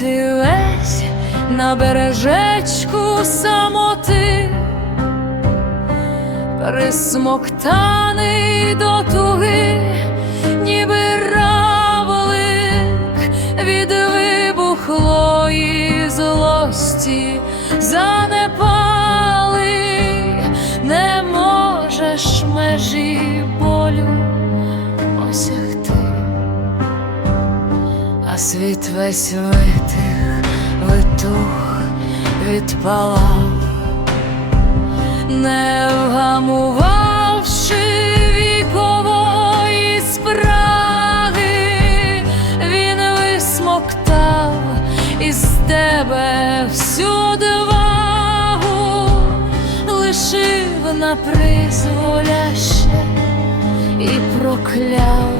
ти весь на бережечку самоти, присмоктаний до туги, ніби равлик від вибухлої злості. Занепали, не можеш межі світ весь витих, витух, відпалав, не вгамувавши вікової спраги, він висмоктав із тебе всю двагу, лишив на призволяще і прокляв.